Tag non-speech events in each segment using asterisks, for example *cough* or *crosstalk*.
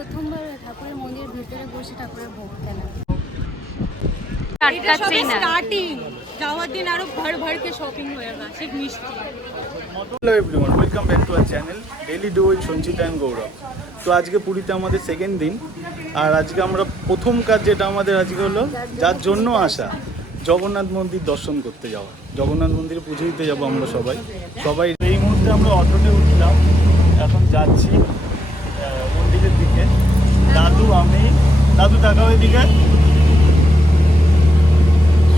প্রথমবার ঠাকুরের মন্দিরের ভেতরে বসে ঠাকুরের ভোগ খেলাম এটা সবে স্টার্টিং যাওয়ার দিন আরও ভর ভর কে শপিং হয়েগা ঠিক মিষ্টি। Hello everyone welcome back to our channel daily do with Sanchita and Gaurav তো আজকে পুরীতে আমাদের সেকেন্ড দিন আর আজকে আমরা প্রথম কাজ যেটা আমাদের আজকে হলো যার জন্য আসা জগন্নাথ মন্দির দর্শন করতে যাওয়া। জগন্নাথ মন্দিরে পুজো দিতে যাব আমরা সবাই। সবাই এই মুহূর্তে আমরা অটোতে উঠলাম এখন যাচ্ছি। দাদু, আমি। দাদু তাকাও এদিকে।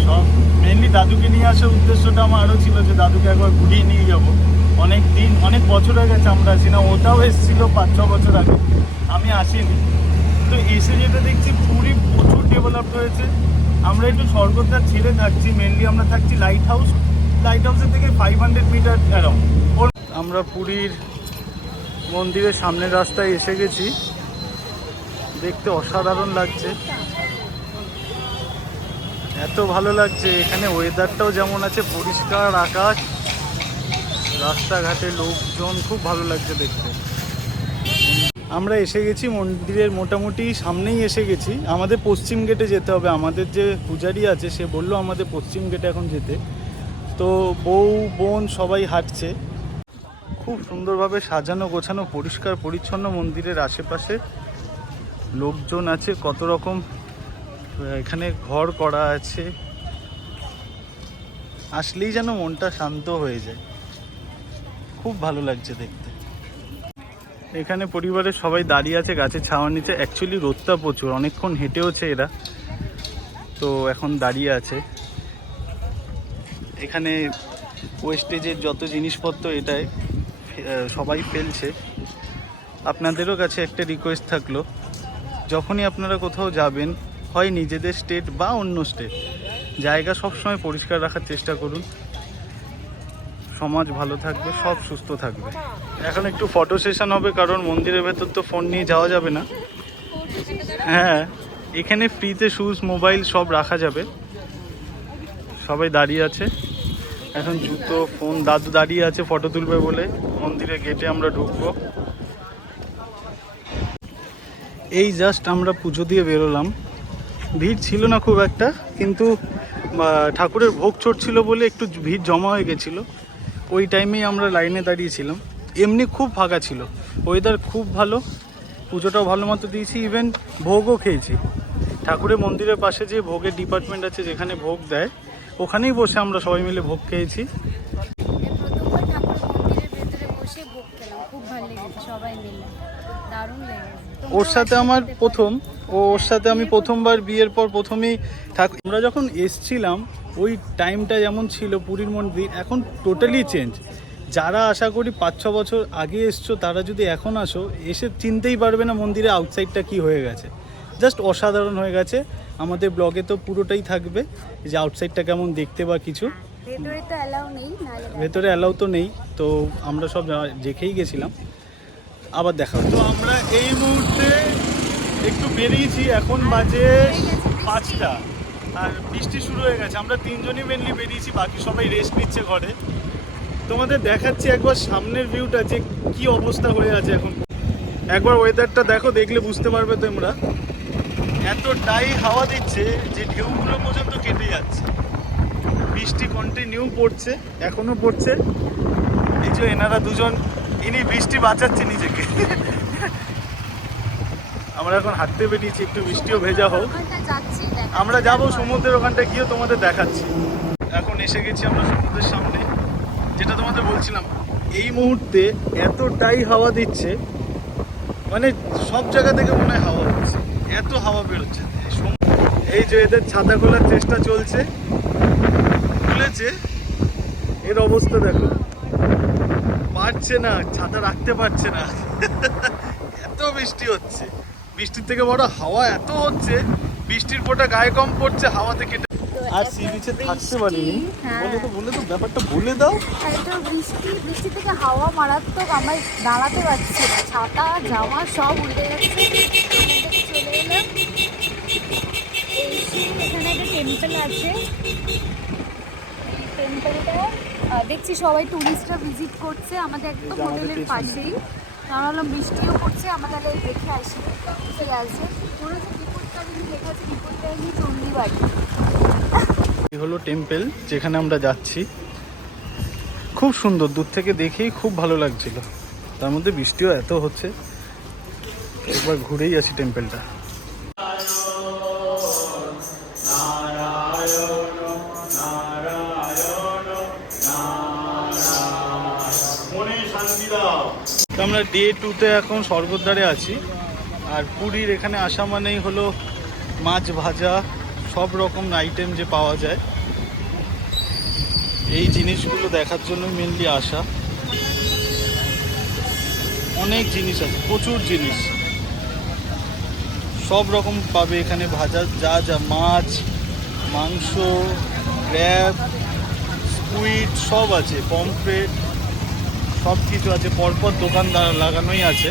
সব মেনলি দাদুকে নিয়ে আসার উদ্দেশ্যটা আমার আরও ছিল যে দাদুকে একবার ঘুরিয়ে নিয়ে যাব। অনেক দিন, অনেক বছর হয়ে গেছে আমরা আসি না, ওটাও এসেছিল পাঁচ, ছ বছর আগে। আমি আসিনি। তো এসে যেটা দেখছি, পুরী প্রচুর ডেভেলপ হয়েছে। আমরা একটু স্বর্গদ্বার ছেড়ে থাকছি মেনলি আমরা থাকছি লাইট হাউস লাইট হাউসের থেকে ফাইভ হান্ড্রেড মিটার অ্যারাউন্ড আমরা পুরীর মন্দিরের সামনের রাস্তায় এসে গেছি। দেখতে অসাধারণ লাগছে। এত ভালো লাগছে, এখানে ওয়েদারটাও যেমন আছে, পরিষ্কার আকাশ, রাস্তাঘাটে লোকজন, খুব ভালো লাগছে দেখতে। আমরা এসে গেছি, মন্দিরের মোটামুটি সামনেই এসে গেছি। আমাদের পশ্চিম গেটে যেতে হবে, আমাদের যে পূজারি আছে, সে বলল আমাদের পশ্চিম গেটে এখন যেতে। তো বউ, বোন সবাই হাঁটছে। খুব সুন্দরভাবে সাজানো গোছানো, পরিষ্কার, পরিচ্ছন্ন মন্দিরের আশেপাশে। লোকজন আছে, কত রকম এখানে ঘর করা আছে। আসলেই যেন মনটা শান্ত হয়ে যায়। খুব ভালো লাগছে দেখতে। এখানে পরিবারের সবাই দাঁড়িয়ে আছে গাছের ছাওয়ার নিচে। অ্যাকচুয়ালি রোদটা প্রচুর, অনেকক্ষণ হেঁটেওছে এরা। তো এখন দাঁড়িয়ে আছে। এখানে ওয়েস্টেজের যত জিনিসপত্র এটাই সবাই ফেলছে। আপনাদেরও কাছে একটা রিকোয়েস্ট থাকল। যখনই আপনারা কোথাও যাবেন, হয় নিজেদের স্টেট বা অন্য স্টেট জায়গা সবসময় পরিষ্কার রাখার চেষ্টা করুন। সমাজ ভালো থাকবে, সব সুস্থ থাকবে। এখন একটু ফটো সেশন হবে, কারণ মন্দিরের ভেতর তো ফোন নিয়ে যাওয়া যাবে না। হ্যাঁ এখানে ফ্রিতে শুজ মোবাইল সব রাখা যাবে। সবাই দাঁড়িয়ে আছে। এখন জুতো ফোন দাদু দাঁড়িয়ে আছে ফটো তুলবে বলে। মন্দিরের গেটে আমরা ঢুকবো। এই জাস্ট আমরা পুজো দিয়ে বেরোলাম। ভিড় ছিল না খুব একটা, কিন্তু ঠাকুরের ভোগ ছিল বলে একটু ভিড় জমা হয়ে গেছিল। ওই টাইমেই আমরা লাইনে দাঁড়িয়েছিলাম এমনি খুব ফাঁকা ছিল। ওয়েদার খুব ভালো, পুজোটাও ভালো মতো দিয়েছি ইভেন ভোগও খেয়েছি। ঠাকুরের মন্দিরের পাশে যে ভোগের ডিপার্টমেন্ট আছে, যেখানে ভোগ দেয়, ওখানেই বসে আমরা সবাই মিলে ভোগ খেয়েছি। খুব ভালো লেগেছে সবাই মিলে। ওর সাথে আমার প্রথম ও ওর সাথে আমি প্রথমবার বিয়ের পর প্রথমেই ঠাকুর আমরা যখন এসছিলাম ওই টাইমটা যেমন ছিল পুরীর মন্দির এখন টোটালি চেঞ্জ যারা আশা করি পাঁচ ছ বছর আগে এসছো তারা যদি এখন আসো এসে চিনতেই পারবে না মন্দিরে আউটসাইডটা কি হয়ে গেছে। জাস্ট অসাধারণ হয়ে গেছে। আমাদের ব্লগে তো পুরোটাই থাকবে যে আউটসাইডটা কেমন দেখতে বা কিছু। ভেতরে তো অ্যালাউ নেই ভেতরে অ্যালাউ তো নেই তো আমরা সব দেখেই গেছিলাম। আবার দেখা হবে। তো আমরা এই মুহূর্তে একটু বেরিয়েছি এখন বাজে পাঁচটা। আর বৃষ্টি শুরু হয়ে গেছে। আমরা তিনজনই মেনলি বেরিয়েছি বাকি সবাই রেস্ট নিচ্ছে ঘরে। তোমাদের দেখাচ্ছি একবার সামনের ভিউটা যে কি অবস্থা হয়ে আছে এখন। একবার ওয়েদারটা দেখো দেখলে বুঝতে পারবে তোমরা। এতটাই হাওয়া দিচ্ছে যে ঢেউগুলো পর্যন্ত কেটে যাচ্ছে। বৃষ্টি কন্টিনিউ পড়ছে এখনও পড়ছে। এই যে এনারা দুজন ইনি বৃষ্টি বাঁচাচ্ছে নিজেকে। আমরা এখন হাঁটতে বেরিয়েছি একটু বৃষ্টিও ভেজা হোক। আমরা যাব সমুদ্রের ওখানটা গিয়ে তোমাদের দেখাচ্ছি। এখন এসে গেছি আমরা সমুদ্রের সামনে। যেটা তোমাদের বলছিলাম এই মুহূর্তে এতটাই হাওয়া দিচ্ছে মানে সব জায়গা থেকে মনে হয় হাওয়া হচ্ছে। এত হাওয়া বেরোচ্ছে। এই যে এদের ছাতা খোলার চেষ্টা চলছে। খুলেছে। এর অবস্থা দেখো। পারছে না ছাতা রাখতে পারছে না। *laughs* এত বৃষ্টি হচ্ছে। বৃষ্টির থেকে বড় হাওয়া এত হচ্ছে বৃষ্টির ফোঁটা গায়ে কম পড়ছে হাওয়া থেকে আর সি বিচে থাকতে পারিনি। হ্যাঁ। বলে তো বলে তো ব্যাপারটা বলে দাও। এটা বৃষ্টি বৃষ্টি থেকে হাওয়া মারাত্মক আমরা দাঁড়াতে পারছি না। ছাতা জামা সব উল্টে যাচ্ছে। চলে এলাম এখানে একটা টেম্পল আছে। টেম্পলটা দেখছি সবাই টুরিস্টরা ভিজিট করছে আমাদের একদম হোটেলের পাশেই। ভাবলাম বৃষ্টিও পড়ছে আমরা তাহলে দেখে আসি আছে পুরো যে বিপদটা কিন্তু লেখা আছে বিপদটা নিয়ে চণ্ডীবাড়ি। এই হলো টেম্পল যেখানে আমরা যাচ্ছি। খুব সুন্দর দূর থেকে দেখেই খুব ভালো লাগছিল। তার মধ্যে বৃষ্টিও এত হচ্ছে। একবার ঘুরেই আসি টেম্পলটা আমরা ডে টুতে এখন স্বর্গদ্বারে আছি। আর পুরীর এখানে আসা মানেই হলো মাছ ভাজা, সব রকম আইটেম যে পাওয়া যায়। এই জিনিসগুলো দেখার জন্য মেনলি আসা। অনেক জিনিস আছে, প্রচুর জিনিস। সব রকম পাবে এখানে ভাজা, যা যা মাছ, মাংস ক্র্যাব স্কুইড সব আছে পমফ্রেট সব কিছু আছে পরপর দোকান লাগানোই আছে।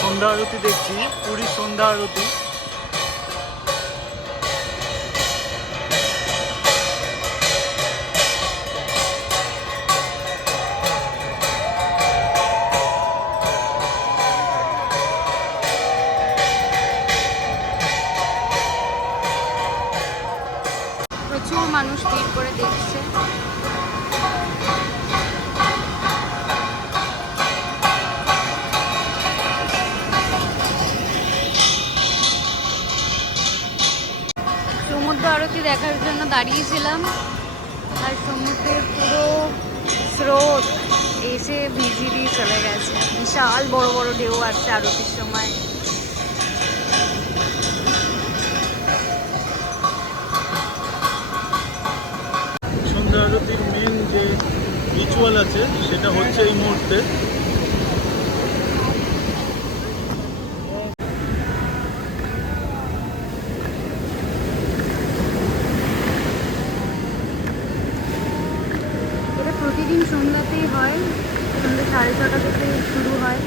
সন্ধ্যা আরতি দেখছি পুরীর সন্ধ্যা আরতি। সমুদ্র আরতি দেখার জন্য দাঁড়িয়েছিলাম। আর সমুদ্রের পুরো স্রোত এসে ভিজি দিয়ে চলে গেছে। বিশাল বড় বড় ঢেউ আসছে আরতির সময়। সন্ধ্যা আরতির মেন যে রিচুয়াল আছে, সেটা হচ্ছে এই মুহূর্তে এটা প্রতিদিন সন্ধ্যাতেই হয়। সন্ধ্যে সাড়ে ছটা থেকে শুরু হয়।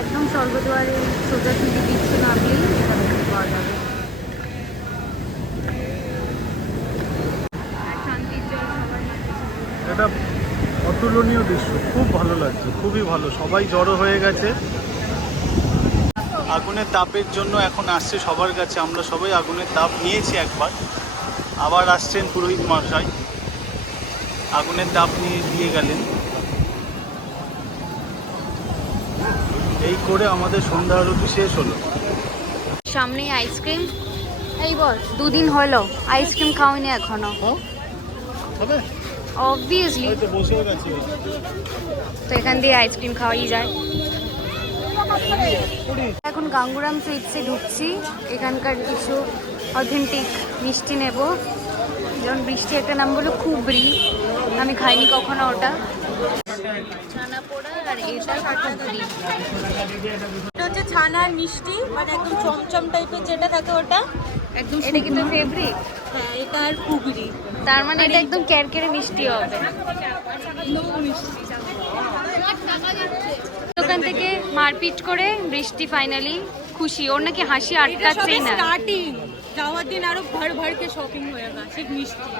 একদম স্বর্গদ্বারে সোজা টিভি দিচ্ছে নামলেই এটা দেখতে পাওয়া যাবে। এটা অতুলনীয় দৃশ্য। খুব ভালো লাগছে, খুবই ভালো। সবাই জড়ো হয়ে গেছে। আগুনের তাপের জন্য এখন আসছে সবার কাছে। আমরা সবাই আগুনের তাপ নিয়েছি একবার। আবার আসছেন পুরোহিত মশাই। আগুনের তাপ নিয়ে দিয়ে গেলেন। এই করে আমাদের সন্ধ্যা আরতি শেষ হলো। সামনেই আইসক্রিম। এই বল দুদিন হলো আইসক্রিম খাওয়াইনি এখনও। হবে? অবভিয়াসলি তো এখান দিয়ে আইসক্রিম খাওয়াই যায়। এখন গাঙ্গুরাম সুইটসে ঢুকছি। এখানকার কিছু অথেন্টিক মিষ্টি নেব। যেমন বৃষ্টি একটা নাম হলো খুবরি। আমি খাইনি কখনো ওটা। ছানা পোড়া আর এটা কাঠুরি এটা হচ্ছে মিষ্টি মানে একদম চমচম টাইপের যেটা থাকে ওটা। একদম এটা কিন্তু ফেভারিট হ্যাঁ এটা আর তার মানে এটা একদম ক্যারকেরে মিষ্টি হবে। দোকান থেকে মারপিট করে বৃষ্টি ফাইনালি খুশি। ওর নাকি হাসি এটা আটকাচ্ছেই না। স্টার্টিং যাওয়ার দিন আরও ভর ভর কে শপিং হয়ে গা মিষ্টি।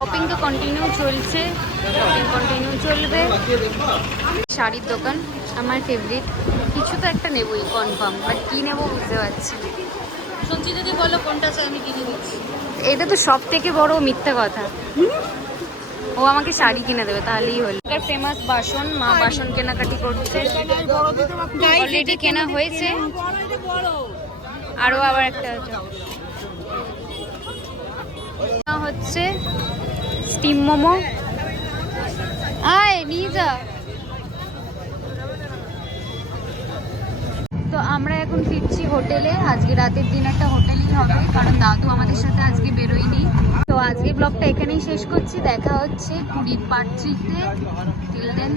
শপিং তো? কন্টিনিউ চলছে শপিং কন্টিনিউ চলবে। শাড়ির দোকান আমার ফেভারিট কিছু তো একটা নেবই কনফার্ম বাট কী নেব বুঝতে পারছি না। যদি বলো কোনটা চাই আমি কিনে দিচ্ছি। এটা তো সব থেকে বড় মিথ্যা কথা। ও আমাকে শাড়ি কিনে দেবে তাহলেই হলো। এটার ফেমাস বাসন মা বাসন কেনাকাটি করছে। অলরেডি কেনা হয়েছে। আরও আবার একটা হচ্ছে স্টিম মোমো। আয়, নিয়ে যা। তো আমরা এখন ফিরছি হোটেলে। আজকে রাতের ডিনারটা হোটেলেই হবে, কারণ দাদু আমাদের সাথে আজকে বেরোয়নি। তো আজকে ব্লগটা এখানেই শেষ করছি। দেখা হচ্ছে পার্ক থ্রিতে টিল দেন